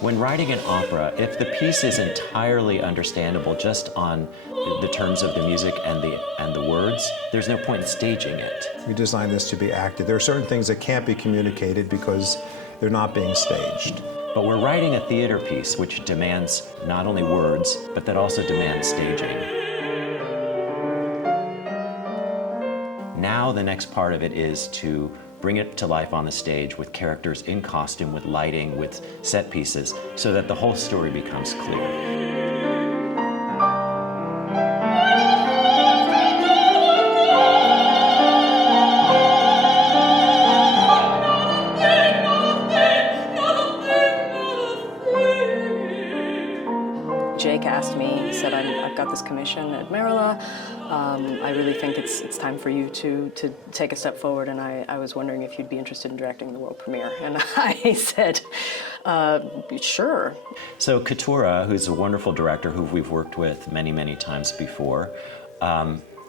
When writing an opera, if the piece is entirely understandable just on the terms of the music and the words, there's no point in staging it. We designed this to be acted. There are certain things that can't be communicated because they're not being staged. But we're writing a theater piece which demands not only words, but that also demands staging. Now the next part of it is to bring it to life on the stage with characters in costume, with lighting, with set pieces, so that the whole story becomes clear. Jake asked me, he said, I've got this commission at Merola. I really think it's time for you to take a step forward, and I was wondering if you'd be interested in directing the world premiere. And I said, sure. So Katura, who's a wonderful director who we've worked with many, many times before,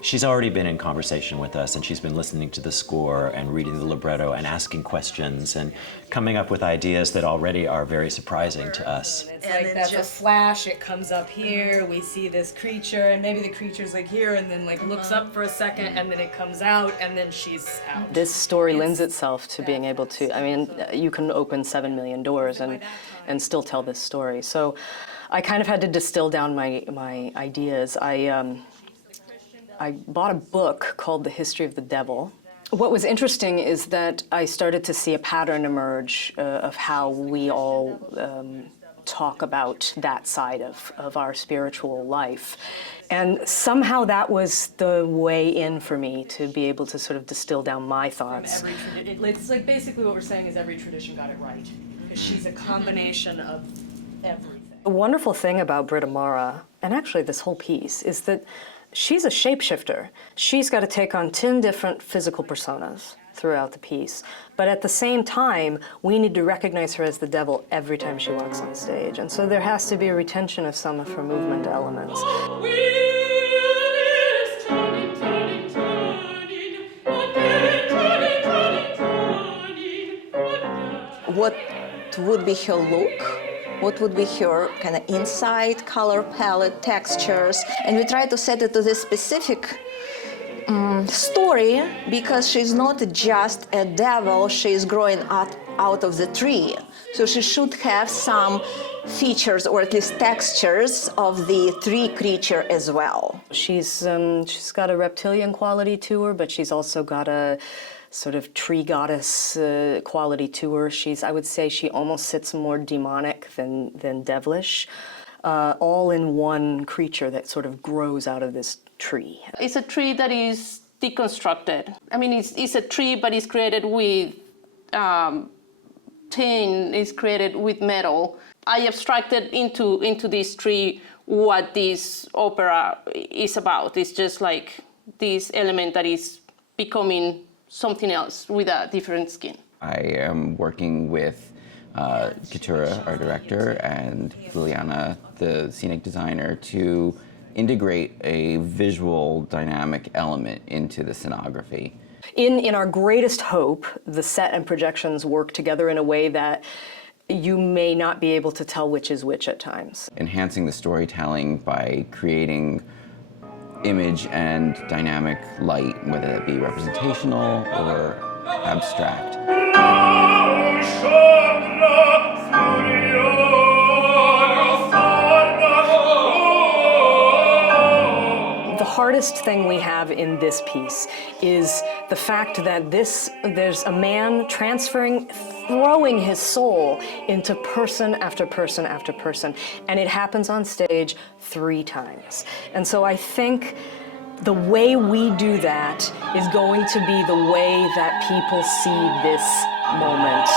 she's already been in conversation with us, and she's been listening to the score and reading the libretto and asking questions and coming up with ideas that already are very surprising to us. It's like that's a flash, it comes up here, we see this creature, and maybe the creature's like here and then like looks up for a second and then it comes out and then she's out. This story lends itself to being able to, I mean, you can open 7 million doors and still tell this story. So I kind of had to distill down my ideas. I bought a book called The History of the Devil. What was interesting is that I started to see a pattern emerge of how we all talk about that side of our spiritual life. And somehow that was the way in for me to be able to sort of distill down my thoughts. It's like basically what we're saying is every tradition got it right, because she's a combination of everything. The wonderful thing about Britta Mara, and actually this whole piece, is that she's a shapeshifter. She's got to take on 10 different physical personas throughout the piece. But at the same time, we need to recognize her as the devil every time she walks on stage. And so there has to be a retention of some of her movement elements. What would be her look? What would be her kind of inside, color palette, textures, and we try to set it to this specific story, because she's not just a devil, she's growing out of the tree. So she should have some features, or at least textures, of the tree creature as well. She's got a reptilian quality to her, but she's also got a sort of tree goddess quality to her. I would say she almost sits more demonic than devilish, all in one creature that sort of grows out of this tree. It's a tree that is deconstructed. I mean, it's a tree, but it's created with tin, it's created with metal. I abstracted into this tree what this opera is about. It's just like this element that is becoming something else with a different skin. I am working with Katura, our director, and Liliana, the scenic designer, to integrate a visual dynamic element into the scenography. In our greatest hope, the set and projections work together in a way that you may not be able to tell which is which at times. Enhancing the storytelling by creating image and dynamic light, whether that be representational or abstract. The hardest thing we have in this piece is the fact that there's a man throwing his soul into person after person after person, and it happens on stage 3 times. And so I think the way we do that is going to be the way that people see this moment.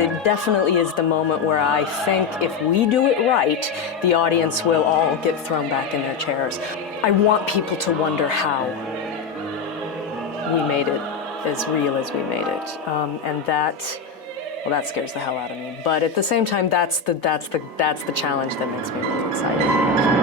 It definitely is the moment where I think if we do it right, the audience will all get thrown back in their chairs. I want people to wonder how. we made it as real as we made it, and that scares the hell out of me. But at the same time, that's the challenge that makes me really excited.